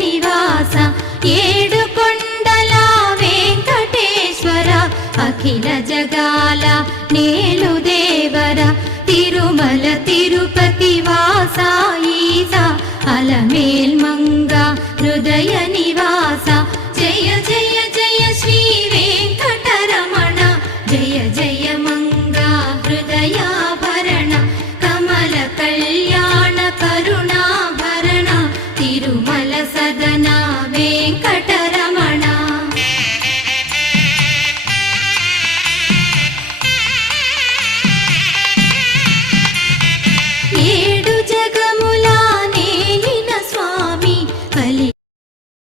నివాస ఏడుకొండల వెంకటేశ్వర అఖిల జగాల నేలు దేవర తిరుమల తిరుపతి వాస ఈస అలమేల్ మంగ హృదయ